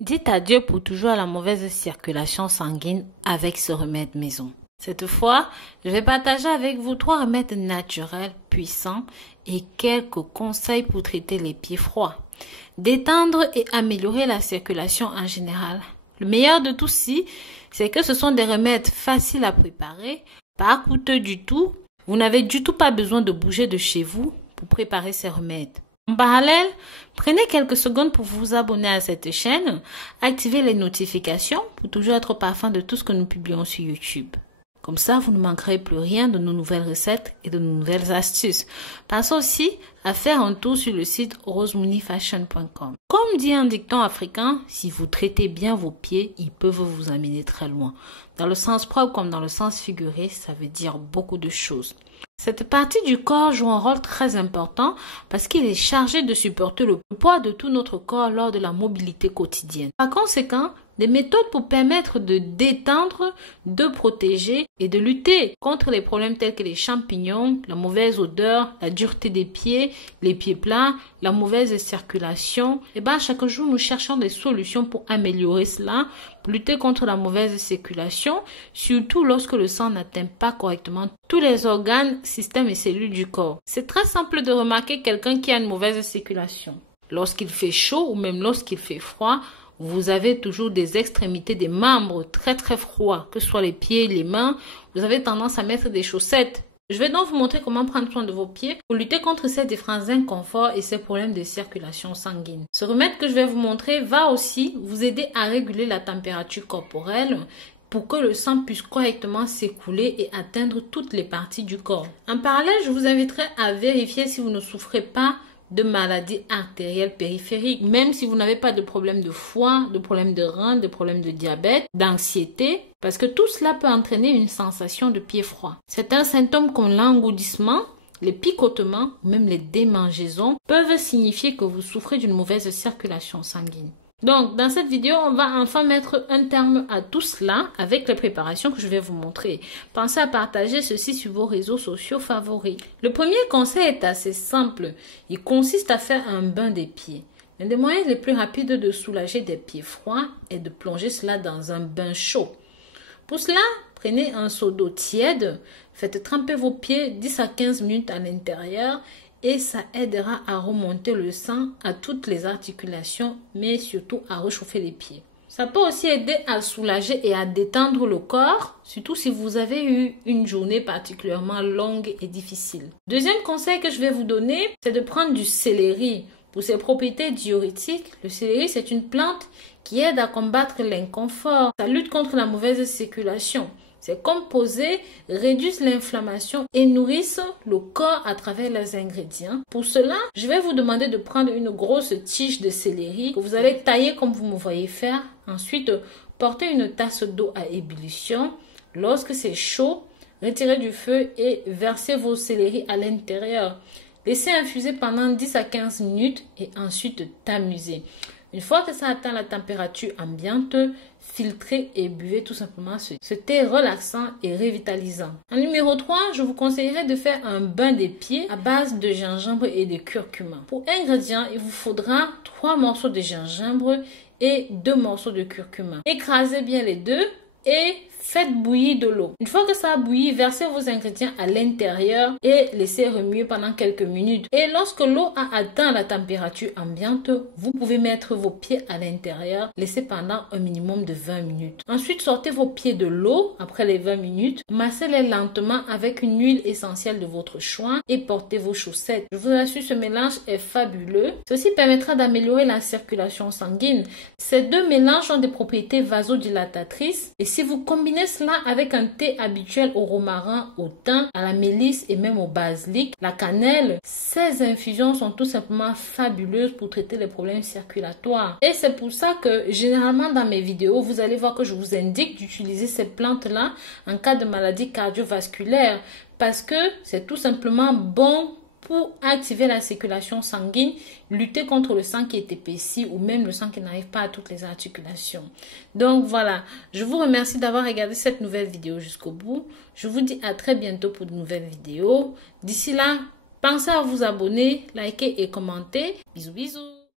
Dites adieu pour toujours à la mauvaise circulation sanguine avec ce remède maison. Cette fois, je vais partager avec vous 3 remèdes naturels puissants et quelques conseils pour traiter les pieds froids, détendre et améliorer la circulation en général. Le meilleur de tout ci, c'est que ce sont des remèdes faciles à préparer, pas coûteux du tout. Vous n'avez du tout pas besoin de bouger de chez vous pour préparer ces remèdes. En parallèle, prenez quelques secondes pour vous abonner à cette chaîne, activez les notifications pour toujours être au parfum de tout ce que nous publions sur YouTube. Comme ça, vous ne manquerez plus rien de nos nouvelles recettes et de nos nouvelles astuces. Pensez aussi à faire un tour sur le site rosemooneyfashion.com. Comme dit un dicton africain, si vous traitez bien vos pieds, ils peuvent vous amener très loin. Dans le sens propre comme dans le sens figuré, ça veut dire beaucoup de choses. Cette partie du corps joue un rôle très important parce qu'il est chargé de supporter le poids de tout notre corps lors de la mobilité quotidienne. Par conséquent, des méthodes pour permettre de détendre, de protéger et de lutter contre les problèmes tels que les champignons, la mauvaise odeur, la dureté des pieds, les pieds plats, la mauvaise circulation. Chaque jour, nous cherchons des solutions pour améliorer cela, pour lutter contre la mauvaise circulation, surtout lorsque le sang n'atteint pas correctement tous les organes, systèmes et cellules du corps. C'est très simple de remarquer quelqu'un qui a une mauvaise circulation. Lorsqu'il fait chaud ou même lorsqu'il fait froid, vous avez toujours des extrémités des membres très froids, que ce soit les pieds, les mains. Vous avez tendance à mettre des chaussettes. Je vais donc vous montrer comment prendre soin de vos pieds pour lutter contre ces différents inconforts et ces problèmes de circulation sanguine. Ce remède que je vais vous montrer va aussi vous aider à réguler la température corporelle pour que le sang puisse correctement s'écouler et atteindre toutes les parties du corps. En parallèle, je vous inviterai à vérifier si vous ne souffrez pas de maladies artérielles périphériques, même si vous n'avez pas de problème de foie, de problème de rein, de problème de diabète, d'anxiété, parce que tout cela peut entraîner une sensation de pied froid. Certains symptômes comme l'engourdissement, les picotements, même les démangeaisons peuvent signifier que vous souffrez d'une mauvaise circulation sanguine. Donc, dans cette vidéo, on va enfin mettre un terme à tout cela avec les préparations que je vais vous montrer. Pensez à partager ceci sur vos réseaux sociaux favoris. Le premier conseil est assez simple. Il consiste à faire un bain des pieds. L'un des moyens les plus rapides de soulager des pieds froids est de plonger cela dans un bain chaud. Pour cela, prenez un seau d'eau tiède, faites tremper vos pieds 10 à 15 minutes à l'intérieur et ça aidera à remonter le sang à toutes les articulations, mais surtout à réchauffer les pieds. Ça peut aussi aider à soulager et à détendre le corps, surtout si vous avez eu une journée particulièrement longue et difficile. Deuxième conseil que je vais vous donner, c'est de prendre du céleri. Pour ses propriétés diurétiques, le céleri c'est une plante qui aide à combattre l'inconfort. Ça lutte contre la mauvaise circulation. Ces composés réduisent l'inflammation et nourrissent le corps à travers leurs ingrédients. Pour cela, je vais vous demander de prendre une grosse tige de céleri que vous allez tailler comme vous me voyez faire. Ensuite, portez une tasse d'eau à ébullition. Lorsque c'est chaud, retirez du feu et versez vos céleris à l'intérieur. Laissez infuser pendant 10 à 15 minutes et ensuite tamiser. Une fois que ça atteint la température ambiante, filtrez et buvez tout simplement ce thé relaxant et revitalisant. En numéro 3, je vous conseillerais de faire un bain des pieds à base de gingembre et de curcuma. Pour ingrédients, il vous faudra 3 morceaux de gingembre et 2 morceaux de curcuma. Écrasez bien les deux et faites bouillir de l'eau. Une fois que ça a bouilli, versez vos ingrédients à l'intérieur et laissez remuer pendant quelques minutes. Et lorsque l'eau a atteint la température ambiante, vous pouvez mettre vos pieds à l'intérieur, laissez pendant un minimum de 20 minutes. Ensuite, sortez vos pieds de l'eau après les 20 minutes, massez-les lentement avec une huile essentielle de votre choix et portez vos chaussettes. Je vous assure, ce mélange est fabuleux. Ceci permettra d'améliorer la circulation sanguine. Ces deux mélanges ont des propriétés vasodilatatrices et si vous combinez cela avec un thé habituel au romarin, au thym, à la mélisse et même au basilic, la cannelle, ces infusions sont tout simplement fabuleuses pour traiter les problèmes circulatoires. Et c'est pour ça que généralement dans mes vidéos, vous allez voir que je vous indique d'utiliser ces plantes-là en cas de maladie cardiovasculaire parce que c'est tout simplement bon pour activer la circulation sanguine, lutter contre le sang qui est épaissi ou même le sang qui n'arrive pas à toutes les articulations. Donc voilà, je vous remercie d'avoir regardé cette nouvelle vidéo jusqu'au bout. Je vous dis à très bientôt pour de nouvelles vidéos. D'ici là, pensez à vous abonner, liker et commenter. Bisous bisous.